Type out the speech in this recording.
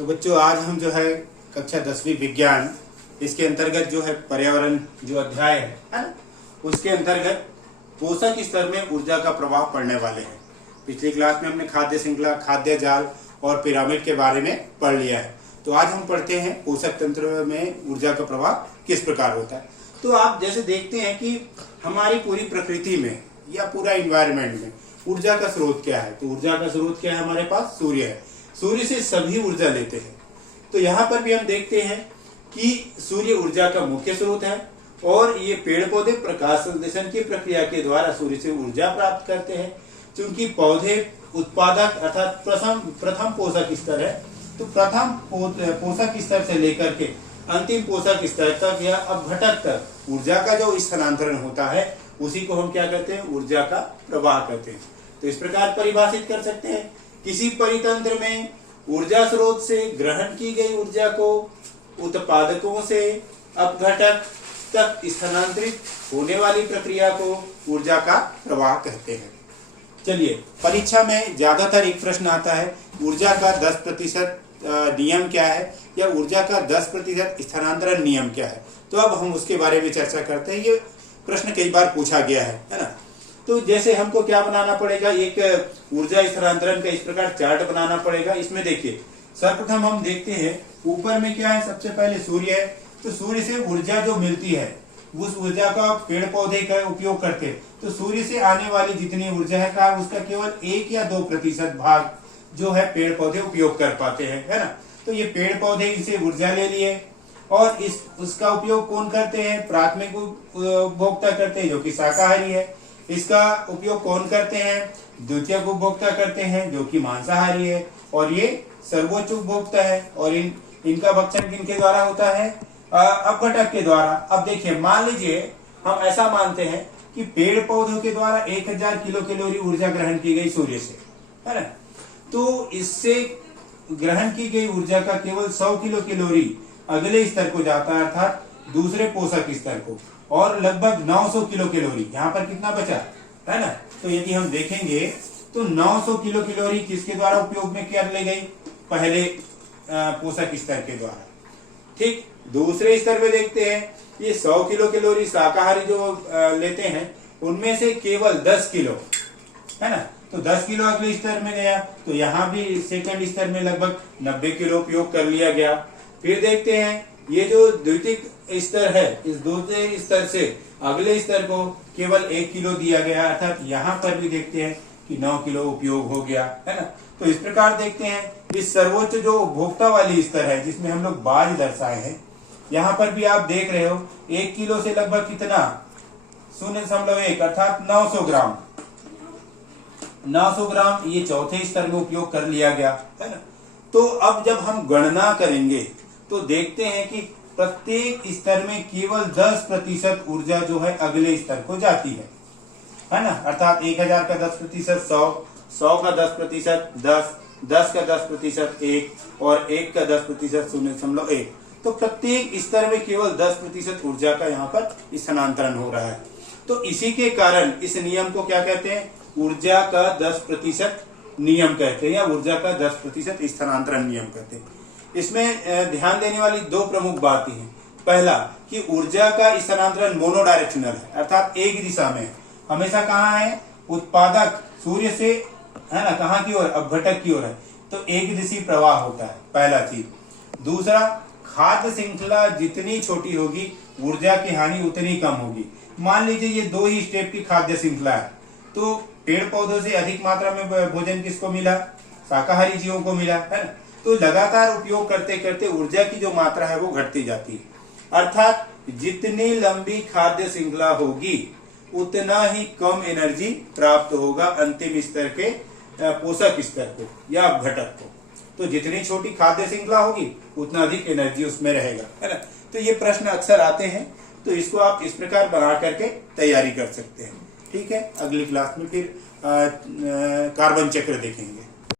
तो बच्चों आज हम जो है कक्षा 10वीं विज्ञान इसके अंतर्गत जो है पर्यावरण जो अध्याय है ना, उसके अंतर्गत पोषक स्तर में ऊर्जा का प्रभाव पड़ने वाले हैं। पिछली क्लास में हमने खाद्य श्रृंखला, खाद्य जाल और पिरामिड के बारे में पढ़ लिया है। तो आज हम पढ़ते हैं पोषक तंत्र में ऊर्जा का प्रभाव किस प्रकार होता है। तो आप जैसे देखते हैं कि हमारी पूरी प्रकृति में या पूरा इन्वायरमेंट में ऊर्जा का स्रोत क्या है। तो ऊर्जा का स्रोत क्या है, हमारे पास सूर्य है। सूर्य से सभी ऊर्जा लेते हैं। तो यहाँ पर भी हम देखते हैं कि सूर्य ऊर्जा का मुख्य स्रोत है और ये पेड़ पौधे प्रकाश संश्लेषण की प्रक्रिया के द्वारा सूर्य से ऊर्जा प्राप्त करते हैं। क्योंकि पौधे उत्पादक अर्थात प्रथम पोषक स्तर है, तो प्रथम पोषक स्तर से लेकर के अंतिम पोषक स्तर तक या अपघटक तक ऊर्जा का जो स्थानांतरण होता है उसी को हम क्या कहते हैं, ऊर्जा का प्रवाह कहते हैं। तो इस प्रकार परिभाषित कर सकते हैं, किसी परितंत्र में ऊर्जा स्रोत से ग्रहण की गई ऊर्जा को उत्पादकों से अपघटक तक स्थानांतरित होने वाली प्रक्रिया को ऊर्जा का प्रवाह कहते हैं। चलिए, परीक्षा में ज्यादातर एक प्रश्न आता है, ऊर्जा का 10% नियम क्या है या ऊर्जा का 10% स्थानांतरण नियम क्या है। तो अब हम उसके बारे में चर्चा करते हैं। ये प्रश्न कई बार पूछा गया है ना। तो जैसे हमको क्या बनाना पड़ेगा, एक ऊर्जा स्थानांतरण का इस प्रकार चार्ट बनाना पड़ेगा। इसमें देखिए, सर्वप्रथम हम देखते हैं ऊपर में क्या है, सबसे पहले सूर्य है। तो सूर्य से ऊर्जा जो मिलती है उस ऊर्जा का पेड़ पौधे का उपयोग करते हैं। तो सूर्य से आने वाली जितनी ऊर्जा है का उसका केवल 1 या 2% भाग जो है पेड़ पौधे उपयोग कर पाते हैं, है ना। तो ये पेड़ पौधे इसे ऊर्जा ले लिए और उसका उपयोग कौन करते हैं, प्राथमिक उपभोक्ता करते हैं जो कि शाकाहारी है। इसका उपयोग कौन करते हैं, द्वितीयक उपभोक्ता करते हैं जो कि मांसाहारी है। और ये सर्वोच्च उपभोक्ता है और इनका भक्षण किनके द्वारा होता है, अपघटक के द्वारा। अब देखिए, मान लीजिए हम ऐसा मानते हैं कि पेड़ पौधों के द्वारा 1000 किलो कैलोरी ऊर्जा ग्रहण की गई सूर्य से, है ना। तो इससे ग्रहण की गई ऊर्जा का केवल 100 किलो कैलोरी अगले स्तर को जाता है, अर्थात दूसरे पोषक स्तर को, और लगभग 900 किलो कैलोरी यहाँ पर कितना बचा, है ना। तो यदि हम देखेंगे तो 900 किलो कैलोरी किसके द्वारा उपयोग में कर ली गई, पहले पोषक स्तर के द्वारा। ठीक, दूसरे स्तर में देखते हैं, ये 100 किलो कैलोरी शाकाहारी जो लेते हैं उनमें से केवल 10 किलो, है ना। तो 10 किलो अगले स्तर में गया। तो यहाँ भी सेकंड स्तर में लगभग 90 किलो उपयोग कर लिया गया। फिर देखते हैं ये जो द्वितीय स्तर है, इस दूसरे स्तर से अगले स्तर को केवल 1 किलो दिया गया, अर्थात यहाँ पर भी देखते हैं कि 9 किलो उपयोग हो गया, है ना। तो इस प्रकार देखते हैं इस सर्वोच्च जो उपभोक्ता वाली स्तर है जिसमें हम लोग बाज दर्शाए हैं, यहाँ पर भी आप देख रहे हो 1 किलो से लगभग कितना 0.1 अर्थात 900 ग्राम 900 ग्राम ये चौथे स्तर में उपयोग कर लिया गया, है ना। तो अब जब हम गणना करेंगे तो देखते हैं कि प्रत्येक स्तर में केवल 10% ऊर्जा जो है अगले स्तर को जाती है ना। अर्थात 1000 का 10% 100 का 10% 10 का 10% 1 और 1 का 10% 0.1। तो प्रत्येक स्तर में केवल 10% ऊर्जा का यहाँ पर स्थानांतरण हो रहा है। तो इसी के कारण इस नियम को क्या कहते हैं, ऊर्जा का 10% नियम कहते हैं या ऊर्जा का 10% स्थानांतरण नियम कहते हैं। इसमें ध्यान देने वाली 2 प्रमुख बातें हैं। पहला कि ऊर्जा का स्थानांतरण मोनो डायरेक्शनल है, अर्थात एक दिशा में। हमेशा कहाँ है, उत्पादक सूर्य से, है ना, कहाँ की ओर, अपघटक की ओर है। तो एक दिशी प्रवाह होता है, पहला चीज। दूसरा, खाद्य श्रृंखला जितनी छोटी होगी ऊर्जा की हानि उतनी कम होगी। मान लीजिए ये 2 ही स्टेप की खाद्य श्रृंखला है, तो पेड़ पौधों से अधिक मात्रा में भोजन किसको मिला, शाकाहारी जीवों को मिला, है ना। तो लगातार उपयोग करते करते ऊर्जा की जो मात्रा है वो घटती जाती है। अर्थात जितनी लंबी खाद्य श्रृंखला होगी उतना ही कम एनर्जी प्राप्त होगा अंतिम स्तर के पोषक स्तर को या अपघटक को। तो जितनी छोटी खाद्य श्रृंखला होगी उतना अधिक एनर्जी उसमें रहेगा, है ना। तो ये प्रश्न अक्सर आते हैं, तो इसको आप इस प्रकार बना करके तैयारी कर सकते हैं। ठीक है, अगली क्लास में फिर कार्बन चक्र देखेंगे।